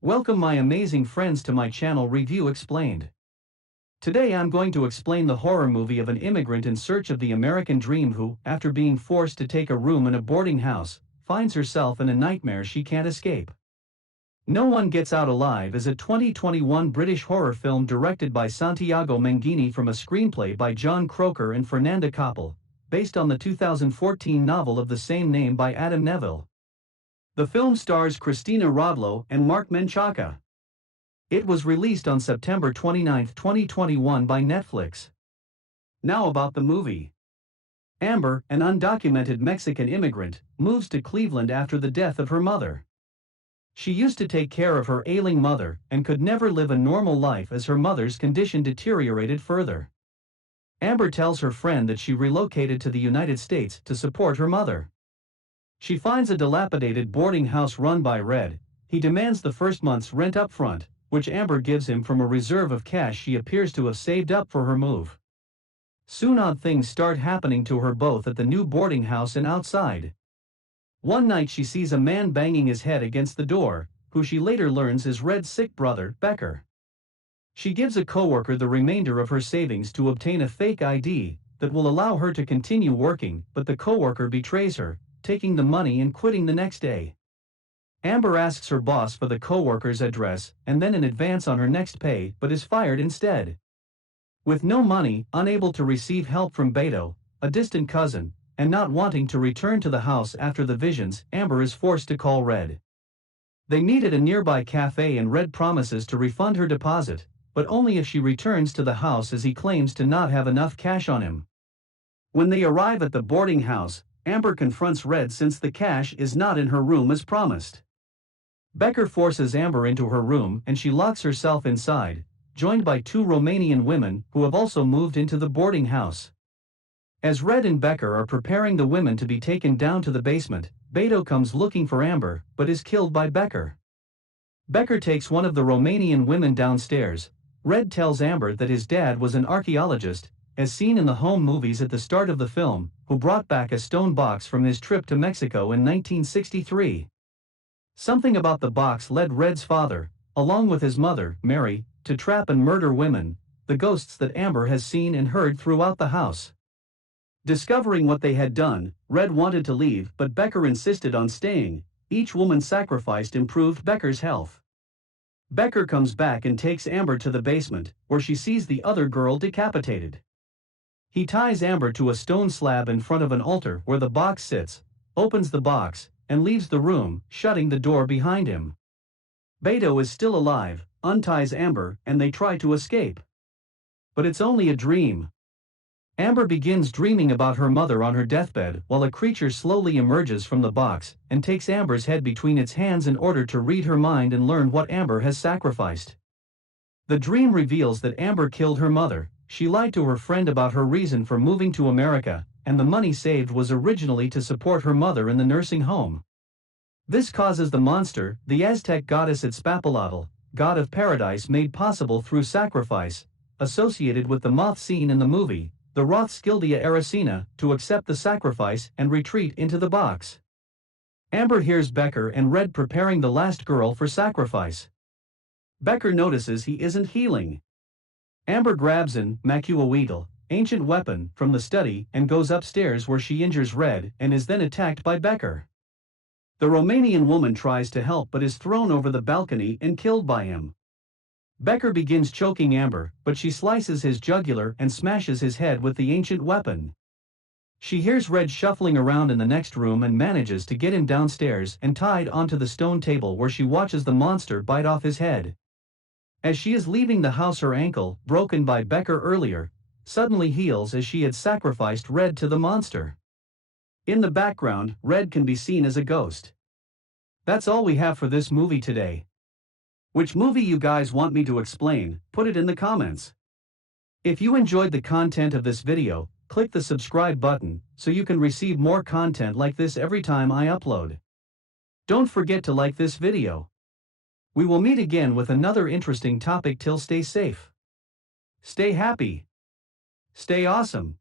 Welcome my amazing friends to my channel Review Explained. Today I'm going to explain the horror movie of an immigrant in search of the American dream who, after being forced to take a room in a boarding house, finds herself in a nightmare she can't escape. No One Gets Out Alive is a 2021 British horror film directed by Santiago Menghini from a screenplay by John Croker and Fernanda Koppel, based on the 2014 novel of the same name by Adam Neville. The film stars Cristina Rodlo and Mark Menchaca. It was released on September 29, 2021 by Netflix. Now about the movie. Ambar, an undocumented Mexican immigrant, moves to Cleveland after the death of her mother. She used to take care of her ailing mother and could never live a normal life as her mother's condition deteriorated further. Ambar tells her friend that she relocated to the United States to support her mother. She finds a dilapidated boarding house run by Red. He demands the first month's rent up front, which Ambar gives him from a reserve of cash she appears to have saved up for her move. Soon odd things start happening to her both at the new boarding house and outside. One night she sees a man banging his head against the door, who she later learns is Red's sick brother, Becker. She gives a coworker the remainder of her savings to obtain a fake ID that will allow her to continue working, but the coworker betrays her, taking the money and quitting the next day. Ambar asks her boss for the coworker's address and then an advance on her next pay, but is fired instead. With no money, unable to receive help from Beto, a distant cousin, and not wanting to return to the house after the visions, Ambar is forced to call Red. They meet at a nearby cafe and Red promises to refund her deposit, but only if she returns to the house as he claims to not have enough cash on him. When they arrive at the boarding house, Ambar confronts Red since the cash is not in her room as promised. Becker forces Ambar into her room and she locks herself inside, joined by two Romanian women who have also moved into the boarding house. As Red and Becker are preparing the women to be taken down to the basement, Beto comes looking for Ambar but is killed by Becker. Becker takes one of the Romanian women downstairs. Red tells Ambar that his dad was an archaeologist, as seen in the home movies at the start of the film, who brought back a stone box from his trip to Mexico in 1963. Something about the box led Red's father, along with his mother, Mary, to trap and murder women, the ghosts that Ambar has seen and heard throughout the house. Discovering what they had done, Red wanted to leave but Becker insisted on staying. Each woman sacrificed improved Becker's health. Becker comes back and takes Ambar to the basement, where she sees the other girl decapitated. He ties Ambar to a stone slab in front of an altar where the box sits, opens the box, and leaves the room, shutting the door behind him. Beto is still alive, unties Ambar, and they try to escape. But it's only a dream. Ambar begins dreaming about her mother on her deathbed while a creature slowly emerges from the box and takes Ambar's head between its hands in order to read her mind and learn what Ambar has sacrificed. The dream reveals that Ambar killed her mother. She lied to her friend about her reason for moving to America, and the money saved was originally to support her mother in the nursing home. This causes the monster, the Aztec goddess Itzpapalotl, god of paradise made possible through sacrifice, associated with the moth seen in the movie, the Rothschildia Ericina, to accept the sacrifice and retreat into the box. Ambar hears Becker and Red preparing the last girl for sacrifice. Becker notices he isn't healing. Ambar grabs an macuahuitl, ancient weapon, from the study and goes upstairs where she injures Red and is then attacked by Becker. The Romanian woman tries to help but is thrown over the balcony and killed by him. Becker begins choking Ambar, but she slices his jugular and smashes his head with the ancient weapon. She hears Red shuffling around in the next room and manages to get him downstairs and tied onto the stone table where she watches the monster bite off his head. As she is leaving the house, her ankle, broken by Becker earlier, suddenly heals as she had sacrificed Red to the monster. In the background, Red can be seen as a ghost. That's all we have for this movie today. Which movie you guys want me to explain, put it in the comments. If you enjoyed the content of this video, click the subscribe button so you can receive more content like this every time I upload. Don't forget to like this video. We will meet again with another interesting topic. Till stay safe. Stay happy. Stay awesome.